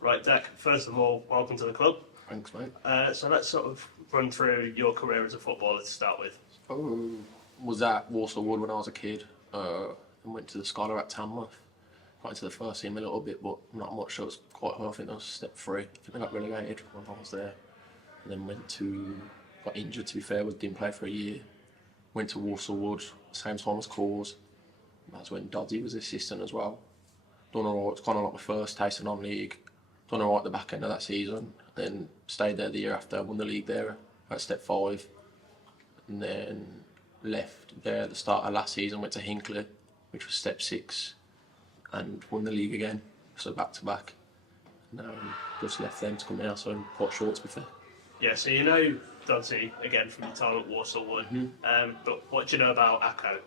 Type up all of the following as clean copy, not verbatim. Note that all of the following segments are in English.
Right, Dec, first of all, welcome to the club. Thanks, mate. So let's sort of run through your career as a footballer to start with. Was at Walsall Wood when I was a kid. And went to the Scholar at Tamworth. Got into the first team a little bit, but not much. So it was quite hard. I think I was step 3. I think I got relegated when I was there. And then got injured, to be fair, didn't play for a year. Went to Walsall Wood, same time as Cause. That's when Doddy was assistant as well. Done alright, it's kind of like my first taste of non-league. Done alright at the back end of that season. Then stayed there the year after, won the league there at step 5. And then left there at the start of last season, went to Hinckley, which was step 6, and won the league again. So back to back. Now just left them to come here, so I'm quite short to be fair. Yeah, so you know Doddy, again, from your time at Walsall Wood. But what do you know about Acco?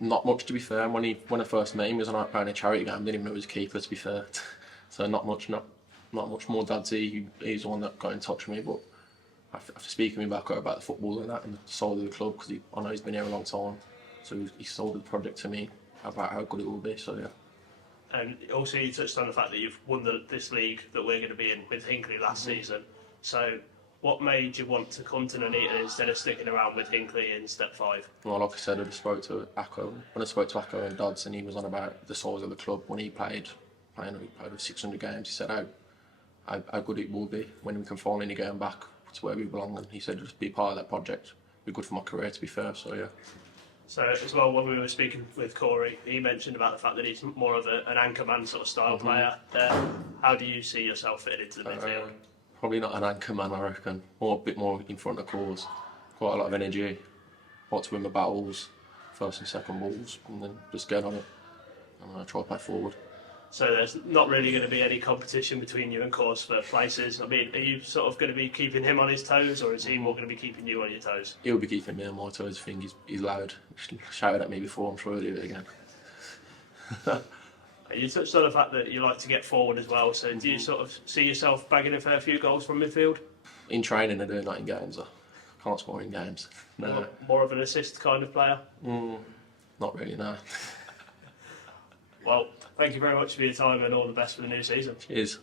Not much, to be fair. When I first met him, he was on out playing a charity game. Didn't even know he was a keeper, to be fair. So not much more. Dodgy, he's the one that got in touch with me. But after speaking to me about the football and that, and the soul of the club, because I know he's been here a long time, so he sold the project to me about how good it will be. So yeah. And also, you touched on the fact that you've won this league that we're going to be in with Hinckley last season. So what made you want to come to Nuneaton instead of sticking around with Hinckley in step 5? Well, like I said, I just spoke to Acco. When I spoke to Acco and Dodds, and he was on about the size of the club when he played with 600 games. He said how good it will be when we can finally get him back to where we belong. And he said just be part of that project. Be good for my career, to be fair. So yeah. So as well, when we were speaking with Corey, he mentioned about the fact that he's more of an anchorman sort of style player. How do you see yourself fitting into the midfield? Probably not an anchor man, I reckon. A bit more in front of cause. Quite a lot of energy. Want to win my battles, first and second balls, and then just get on it and try to play forward. So there's not really going to be any competition between you and Cause for places. I mean, are you sort of going to be keeping him on his toes, or is he more going to be keeping you on your toes? He'll be keeping me on my toes. I think he's loud. He shouted at me before, I'm sure he'll do it again. You touched on the fact that you like to get forward as well, so do you sort of see yourself bagging a fair few goals from midfield? In training I do, not in games. I can't score in games. No. More of an assist kind of player? Not really, no. Well, thank you very much for your time and all the best for the new season. Cheers.